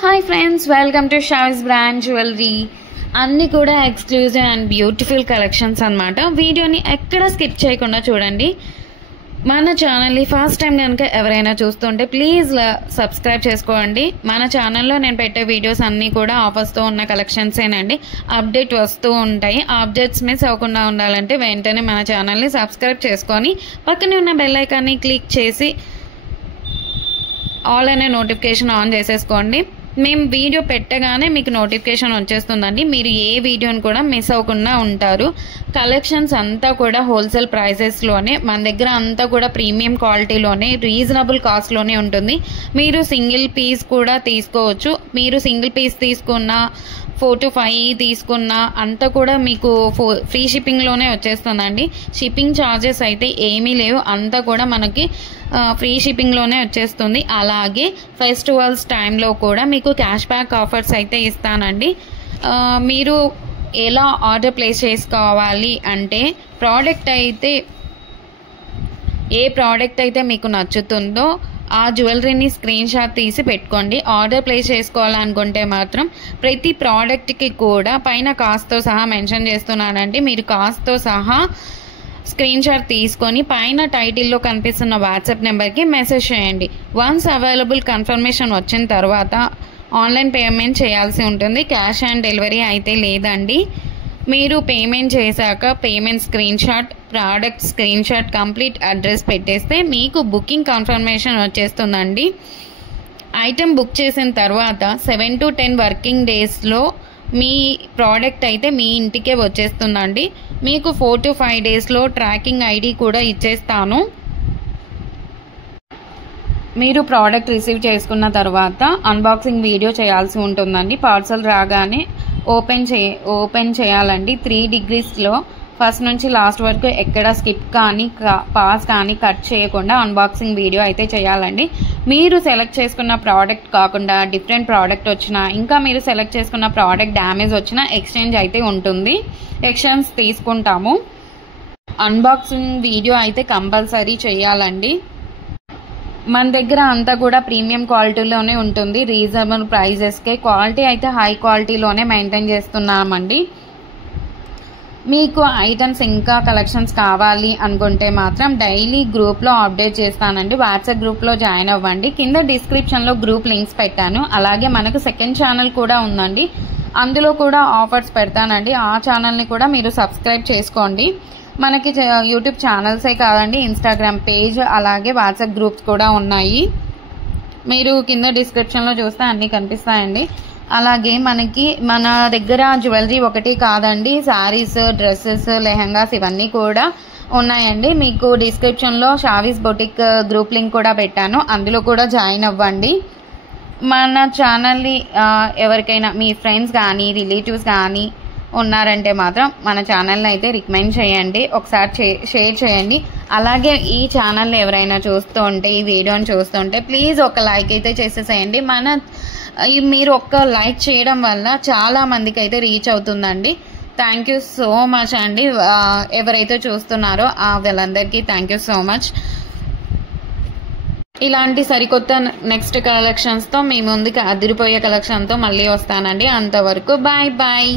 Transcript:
Hi friends, welcome to షావిస్ brand jewellery. అన్నీ కూడా ఎక్స్క్లూజివ్ అండ్ బ్యూటిఫుల్ కలెక్షన్స్ అన్నమాట. వీడియోని ఎక్కడ స్కిప్ చేయకుండా చూడండి. మన ఛానల్ని ఫస్ట్ టైం కనుక ఎవరైనా చూస్తుంటే ప్లీజ్ సబ్స్క్రైబ్ చేసుకోండి. మన ఛానల్లో నేను పెట్టే వీడియోస్ అన్నీ కూడా ఆఫర్స్తో ఉన్న కలెక్షన్సేనండి. అప్డేట్ వస్తూ ఉంటాయి. ఆ అప్డేట్స్ మిస్ అవ్వకుండా ఉండాలంటే వెంటనే మన ఛానల్ని సబ్స్క్రైబ్ చేసుకొని పక్కనే ఉన్న బెల్ ఐకాన్ని క్లిక్ చేసి ఆల్ అనే నోటిఫికేషన్ ఆన్ చేసేసుకోండి. మేము వీడియో పెట్టగానే మీకు నోటిఫికేషన్ వచ్చేస్తుందండి. మీరు ఏ వీడియోని కూడా మిస్ అవ్వకుండా ఉంటారు. కలెక్షన్స్ అంతా కూడా హోల్సేల్ ప్రైసెస్లోనే, మన దగ్గర అంతా కూడా ప్రీమియం క్వాలిటీలోనే, రీజనబుల్ కాస్ట్లోనే ఉంటుంది. మీరు సింగిల్ పీస్ కూడా తీసుకోవచ్చు. మీరు సింగిల్ పీస్ తీసుకున్న 4 to 5 తీసుకున్న అంతా కూడా మీకు ఫ్రీ షిప్పింగ్లోనే వచ్చేస్తుందండి. షిప్పింగ్ ఛార్జెస్ అయితే ఏమీ లేవు, అంతా కూడా మనకి ఫ్రీ షిప్పింగ్లోనే వచ్చేస్తుంది. అలాగే ఫెస్టివల్స్ టైంలో కూడా మీకు క్యాష్ బ్యాక్ ఆఫర్స్ అయితే ఇస్తానండి. మీరు ఎలా ఆర్డర్ ప్లేస్ చేసుకోవాలి అంటే, ఏ ప్రోడక్ట్ అయితే మీకు నచ్చుతుందో ఆ జ్యువెలరీని స్క్రీన్ షాట్ తీసి పెట్టుకోండి. ఆర్డర్ ప్లేస్ చేసుకోవాలనుకుంటే మాత్రం ప్రతి ప్రోడక్ట్కి కూడా పైన కాస్ట్తో సహా మెన్షన్ చేస్తున్నానండి. మీరు కాస్ట్తో సహా స్క్రీన్ షాట్ తీసుకొని పైన టైటిల్లో కనిపిస్తున్న వాట్సాప్ నెంబర్కి మెసేజ్ చేయండి. వన్స్ అవైలబుల్ కన్ఫర్మేషన్ వచ్చిన తర్వాత ఆన్లైన్ పేమెంట్ చేయాల్సి ఉంటుంది. క్యాష్ ఆన్ డెలివరీ అయితే లేదండి. మీరు పేమెంట్ చేశాక payment screen shot, product screen shot, complete address పెట్టేస్తే మీకు బుకింగ్ కన్ఫర్మేషన్ వచ్చేస్తుందండి. ఐటెం బుక్ చేసిన తర్వాత 7 to 10 వర్కింగ్ డేస్లో మీ ప్రోడక్ట్ అయితే మీ ఇంటికే వచ్చేస్తుందండి. మీకు 4 to 5 డేస్లో ట్రాకింగ్ ఐడి కూడా ఇచ్చేస్తాను. మీరు ప్రోడక్ట్ రిసీవ్ చేసుకున్న తర్వాత అన్బాక్సింగ్ వీడియో చేయాల్సి ఉంటుందండి. పార్సల్ రాగానే ఓపెన్ చేయాలండి. 3 degreesలో ఫస్ట్ నుంచి లాస్ట్ వరకు ఎక్కడ స్కిప్ కానీ పాస్ కానీ కట్ చేయకుండా అన్బాక్సింగ్ వీడియో అయితే చేయాలండి. మీరు సెలెక్ట్ చేసుకున్న ప్రోడక్ట్ కాకుండా డిఫరెంట్ ప్రోడక్ట్ వచ్చినా, ఇంకా మీరు సెలెక్ట్ చేసుకున్న ప్రోడక్ట్ డ్యామేజ్ వచ్చినా ఎక్స్చేంజ్ అయితే ఉంటుంది. ఎక్స్చేంజ్ తీసుకుంటాము. అన్బాక్సింగ్ వీడియో అయితే కంపల్సరీ చేయాలండి. మన దగ్గర అంతా కూడా ప్రీమియం క్వాలిటీలోనే ఉంటుంది. రీజనబుల్ ప్రైజెస్కే క్వాలిటీ అయితే హై క్వాలిటీలోనే మెయింటైన్ చేస్తున్నామండి. మీకు ఐటమ్స్ ఇంకా కలెక్షన్స్ కావాలి అనుకుంటే మాత్రం డైలీ గ్రూప్లో అప్డేట్ చేస్తానండి. వాట్సాప్ గ్రూప్లో జాయిన్ అవ్వండి. కింద డిస్క్రిప్షన్లో గ్రూప్ లింక్స్ పెట్టాను. అలాగే మనకు సెకండ్ ఛానల్ కూడా ఉందండి. అందులో కూడా ఆఫర్స్ పెడతానండి. ఆ ఛానల్ని కూడా మీరు సబ్స్క్రైబ్ చేసుకోండి. మనకి యూట్యూబ్ ఛానల్సే కాదండి, ఇన్స్టాగ్రామ్ పేజ్ అలాగే వాట్సాప్ గ్రూప్స్ కూడా ఉన్నాయి. మీరు కింద డిస్క్రిప్షన్లో చూస్తే అన్నీ కనిపిస్తాయండి. అలాగే మన దగ్గర జ్యువెలరీ ఒకటి కాదండి, శారీస్, డ్రెస్సెస్, లెహంగాస్ ఇవన్నీ కూడా ఉన్నాయండి. మీకు డిస్క్రిప్షన్లో షావిస్ బొటిక్ గ్రూప్ లింక్ కూడా పెట్టాను. అందులో కూడా జాయిన్ అవ్వండి. మన ఛానల్ని ఎవరికైనా మీ ఫ్రెండ్స్ కానీ రిలేటివ్స్ కానీ ఉన్నారంటే మాత్రం మన ఛానల్ని అయితే రికమెండ్ చేయండి. ఒకసారి షేర్ చేయండి. అలాగే ఈ ఛానల్ని ఎవరైనా చూస్తుంటే, ఈ వీడియోని చూస్తుంటే ప్లీజ్ ఒక లైక్ అయితే చేసేసేయండి. మీరు ఒక్క లైక్ చేయడం వల్ల చాలా మందికి అయితే రీచ్ అవుతుందండి. థ్యాంక్ యూ సో మచ్ అండి. ఎవరైతే చూస్తున్నారో వాళ్ళందరికీ థ్యాంక్ యూ సో మచ్. ఇలాంటి సరికొత్త నెక్స్ట్ కలెక్షన్స్తో మీ ముందుకి అదిరిపోయే కలెక్షన్తో మళ్ళీ వస్తానండి. అంతవరకు బాయ్ బాయ్.